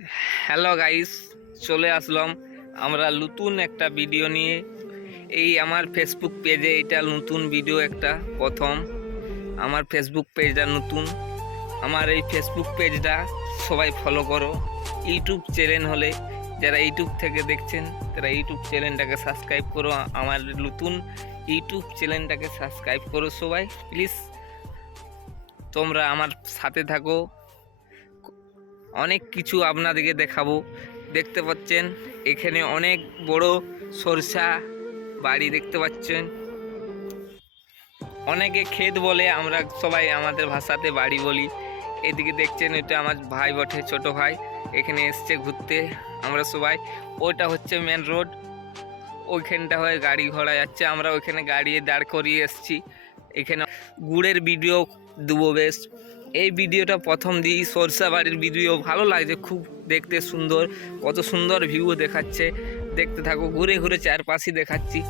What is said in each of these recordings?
Hello guys, চলে আসলাম আমরা নতুন একটা ভিডিও নিয়ে। এই আমার ফেসবুক পেজে এটা নতুন ভিডিও একটা প্রথম। আমার ফেসবুক পেজটা নতুন। আমার এই ফেসবুক পেজটা সবাই ফলো করো। ইউটিউব চ্যানেল হলে যারা ইউটিউব থেকে দেখছেন তারা ইউটিউব চ্যানেলটাকে সাবস্ক্রাইব করো। আমার নতুন ইউটিউব চ্যানেলটাকে সাবস্ক্রাইব করো সবাই প্লিজ। তোমরা আমার সাথে থাকো, অনেক কিছু আপনাদেরকে দেখাবো। দেখতে পাচ্ছেন এখানে অনেক বড় সরষা বাড়ি দেখতে পাচ্ছেন, অনেকে ক্ষেত বলে, আমরা সবাই আমাদের ভাষাতে বাড়ি বলি। এদিকে দেখছেন এটা আমার ভাই বটে, ছোট ভাই, এখানে এসছে ঘুরতে। আমরা সবাই, ওটা হচ্ছে মেন রোড, ওইখানটা হয়ে গাড়ি ঘোড়া যাচ্ছে, আমরা ওইখানে গাড়ি দাঁড় করিয়ে এসছি। এখানে গুড়ের ভিডিও দেবো বেশ। এই ভিডিওটা প্রথম দিই, সরষা বাড়ির ভিডিও ভালো লাগছে খুব দেখতে, সুন্দর, কত সুন্দর ভিউ দেখাচ্ছে। দেখতে থাকো, ঘুরে ঘুরে চারপাশে দেখাচ্ছি।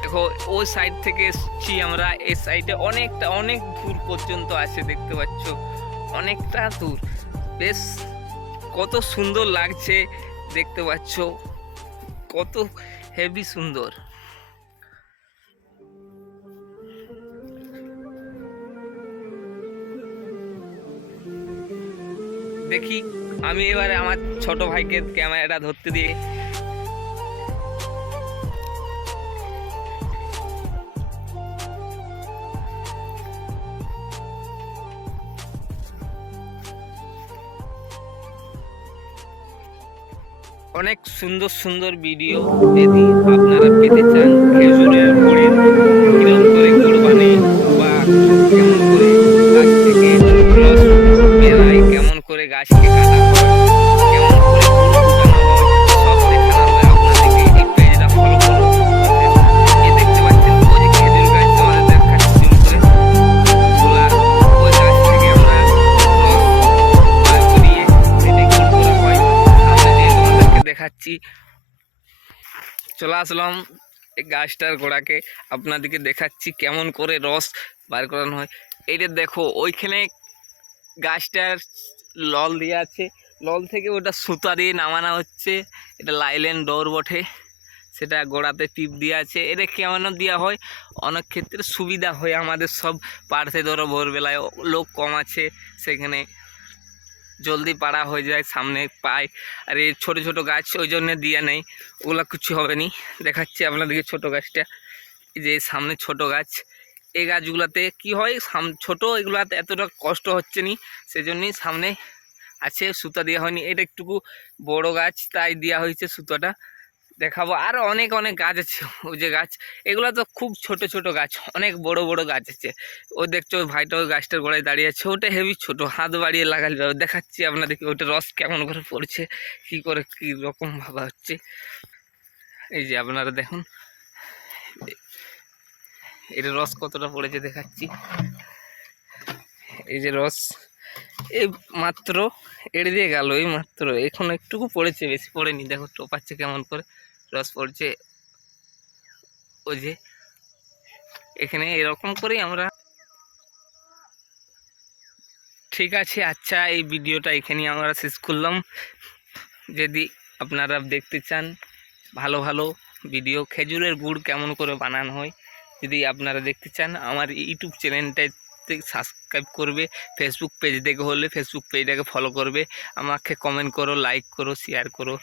দেখো ওই সাইড থেকে এসছি আমরা, এই সাইডে অনেক দূর পর্যন্ত আছে, দেখতে পাচ্ছ অনেকটা দূর। বেশ কত সুন্দর লাগছে, দেখতে পাচ্ছ কত হেভি সুন্দর। দেখি আমি এবারে আমার ছোট ভাইকে ক্যামেরাটা ধরতে দিয়ে অনেক সুন্দর সুন্দর ভিডিও যদি আপনারা পেতে চান, খেজুরের গুড়ের কিরম করে গুড় বানে, বা কেমন করে গাছ থেকে রস বেরায়, কেমন করে গাছকে কাটা হয়, কেমন করে গুড় ফুটানো হয়, সব দেখানো হয় আপনাদেরকে। এই পেজটা ফলো করো। এই দেখতে পাচ্ছেন ওই যে খেজুর গাছ, আমাদের দেখাচ্ছি জুম করে তোলা, ওই গাছ থেকে আমরা রস বার করিয়ে সেটা গুড় করা হয়, সামনে দিয়ে তোমাদেরকে দেখাচ্ছি। চলে আসলাম এই গাছটার গোড়াকে, আপনাদেরকে দেখাচ্ছি কেমন করে রস বার করানো হয়। এইটা দেখো ওইখানে গাছটার লল দিয়ে আছে, লল থেকে ওটা সুতা দিয়ে নামানো হচ্ছে। এটা লাইলেন ডোর বটে, সেটা গোড়াতে টিপ দিয়ে আছে। এটা কেমন দেওয়া হয়, অনেক ক্ষেত্রে সুবিধা হয় আমাদের সব পাড়তে, ধরো ভোরবেলায় লোক কম আছে, সেখানে জলদি পাড়া হয়ে যায়, সামনে পায়। আর এই ছোটো ছোটো গাছ ওই জন্যে দিয়ে নেই, ওগুলো কিছু হবে না। দেখাচ্ছি আপনাদেরকে ছোটো গাছটা, এই যে সামনে ছোটো গাছ, এই গাছগুলোতে কি হয়, ছোটো এগুলাতে এতটা কষ্ট হচ্ছে না, সেজন্যই সামনে আছে, সুতা দেওয়া হয়নি। এটা একটুকু বড় গাছ তাই দেওয়া হয়েছে সুতোটা। দেখাবো আর অনেক অনেক গাছ আছে, ওই যে গাছ, এগুলো তো খুব ছোট ছোট গাছ, অনেক বড় বড় গাছ আছে। ও দেখছো ওই ভাইটা ওই গাছটার গোড়ায় দাঁড়িয়ে আছে, ওটা হেভি ছোট, হাত বাড়িয়ে লাগালে যাবে। দেখাচ্ছি আপনাদেরকে ওটা রস কেমন করে পড়ছে, কি করে কি রকম ভাবা হচ্ছে। এই যে আপনারা দেখুন এটা রস কতটা পড়েছে, দেখাচ্ছি। এই যে রস এই মাত্র এড়ে দিয়ে গেল, এই মাত্র এখন একটুকু পড়েছে, বেশি পড়েনি। দেখো টোপাচ্ছে কেমন করে রস পড়ছে, ওই যে এখানে এরকম করেই আমরা। ঠিক আছে, আচ্ছা এই ভিডিওটা এখানেই আমরা শেষ করলাম। যদি আপনারা দেখতে চান ভালো ভালো ভিডিও, খেজুরের গুড় কেমন করে বানানো হয়, যদি আপনারা দেখতে চান আমার ইউটিউব চ্যানেলটাতে সাবস্ক্রাইব করবে। ফেসবুক পেজ দেখে হলে ফেসবুক পেজটাকে ফলো করবে, আমাকে কমেন্ট করো, লাইক করো, শেয়ার করো।